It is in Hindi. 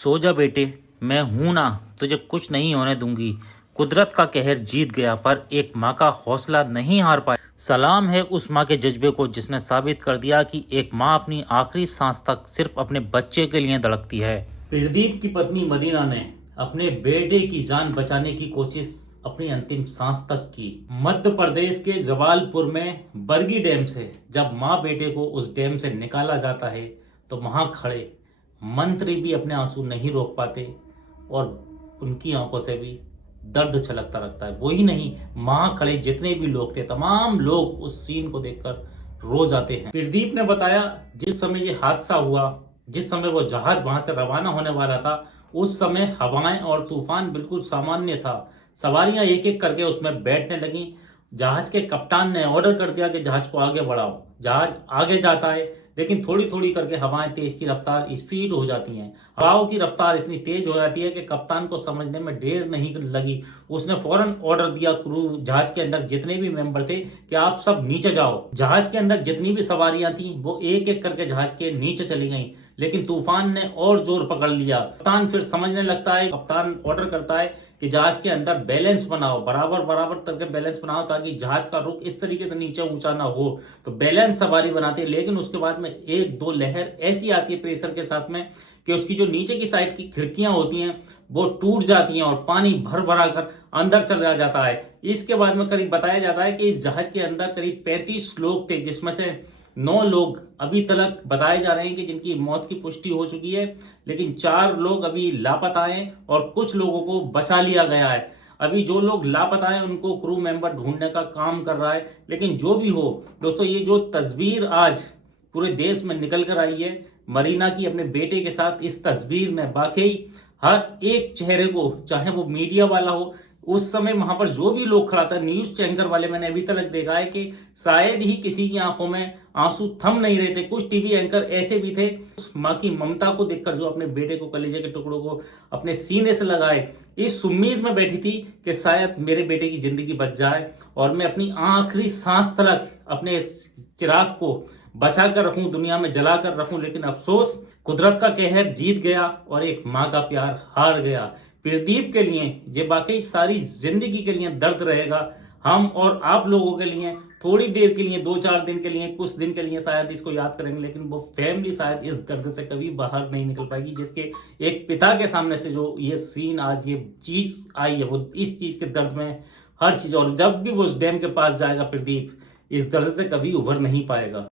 सो जा बेटे, मैं हूं ना, तुझे कुछ नहीं होने दूंगी। कुदरत का कहर जीत गया पर एक माँ का हौसला नहीं हार पाया। सलाम है उस माँ के जज्बे को जिसने साबित कर दिया कि एक माँ अपनी आखिरी सांस तक सिर्फ अपने बच्चे के लिए धड़कती है। प्रदीप की पत्नी मरीना ने अपने बेटे की जान बचाने की कोशिश अपनी अंतिम सांस तक की। मध्य प्रदेश के जबलपुर में बरगी डैम से जब माँ बेटे को उस डैम से निकाला जाता है तो वहां खड़े मंत्री भी अपने आंसू नहीं रोक पाते और उनकी आंखों से भी दर्द छलकता रहता है। वही नहीं, वहां खड़े जितने भी लोग थे तमाम लोग उस सीन को देखकर रो जाते हैं। प्रदीप ने बताया जिस समय ये हादसा हुआ, जिस समय वो जहाज वहां से रवाना होने वाला था, उस समय हवाएं और तूफान बिल्कुल सामान्य था। सवारियां एक एक करके उसमें बैठने लगी। जहाज के कप्तान ने ऑर्डर कर दिया कि जहाज को आगे बढ़ाओ। जहाज आगे जाता है लेकिन थोड़ी थोड़ी करके हवाएं तेज की रफ्तार स्पीड हो जाती हैं। हवाओं की रफ्तार इतनी तेज हो जाती है कि कप्तान को समझने में देर नहीं लगी। उसने फौरन ऑर्डर दिया क्रू जहाज के अंदर जितने भी मेंबर थे कि आप सब नीचे जाओ। जहाज के अंदर जितनी भी सवारियां थी वो एक एक करके जहाज के नीचे चली गईं, लेकिन तूफान ने और जोर पकड़ लिया। कप्तान फिर समझने लगता है, कप्तान ऑर्डर करता है कि जहाज के अंदर बैलेंस बनाओ, बराबर बराबर करके बैलेंस बनाओ ताकि जहाज का रुख इस तरीके से नीचे ऊंचा ना हो। तो बैलेंस सवारी बनाती है, लेकिन उसके बाद में एक दो लहर ऐसी आती है प्रेशर के साथ में कि उसकी जो नीचे की साइड की खिड़कियां होती हैं वो टूट जाती हैं और पानी भर भरा कर अंदर चला जाता है। इसके बाद में करीब बताया जाता है कि इस जहाज के अंदर करीब 35 लोग थे, जिसमें से 9 लोग अभी तक बताए जा रहे हैं कि जिनकी मौत की पुष्टि हो चुकी है, लेकिन 4 लोग अभी लापता हैं और कुछ लोगों को बचा लिया गया है। अभी जो लोग लापता हैं उनको क्रू मेंबर ढूंढने का काम कर रहा है। लेकिन जो भी हो दोस्तों, ये जो तस्वीर आज पूरे देश में निकल कर आई है मरीना की अपने बेटे के साथ, इस तस्वीर ने वाकई हर एक चेहरे को, चाहे वो मीडिया वाला हो, उस समय वहां पर जो भी लोग खड़ा था, न्यूज एंकर वाले, मैंने अभी तक देखा है कि शायद ही किसी की आंखों में आंसू थम नहीं रहे थे। कुछ टीवी एंकर ऐसे भी थे माँ की ममता को देखकर जो अपने बेटे को, कलेजे के टुकड़ों को अपने सीने से लगाए, इस उम्मीद में बैठी थी कि शायद मेरे बेटे की जिंदगी बच जाए और मैं अपनी आखिरी सांस तक अपने इस चिराग को बचा कर रखूं, दुनिया में जला कर रखूं। लेकिन अफसोस, कुदरत का कहर जीत गया और एक माँ का प्यार हार गया। प्रदीप के लिए ये वाकई सारी जिंदगी के लिए दर्द रहेगा। हम और आप लोगों के लिए थोड़ी देर के लिए, 2-4 दिन के लिए, कुछ दिन के लिए शायद इसको याद करेंगे, लेकिन वो फैमिली शायद इस दर्द से कभी बाहर नहीं निकल पाएगी। जिसके एक पिता के सामने से जो ये सीन, आज ये चीज आई है, वो इस चीज के दर्द में हर चीज, और जब भी वो उस डैम के पास जाएगा प्रदीप, इस दर्द से कभी उभर नहीं पाएगा।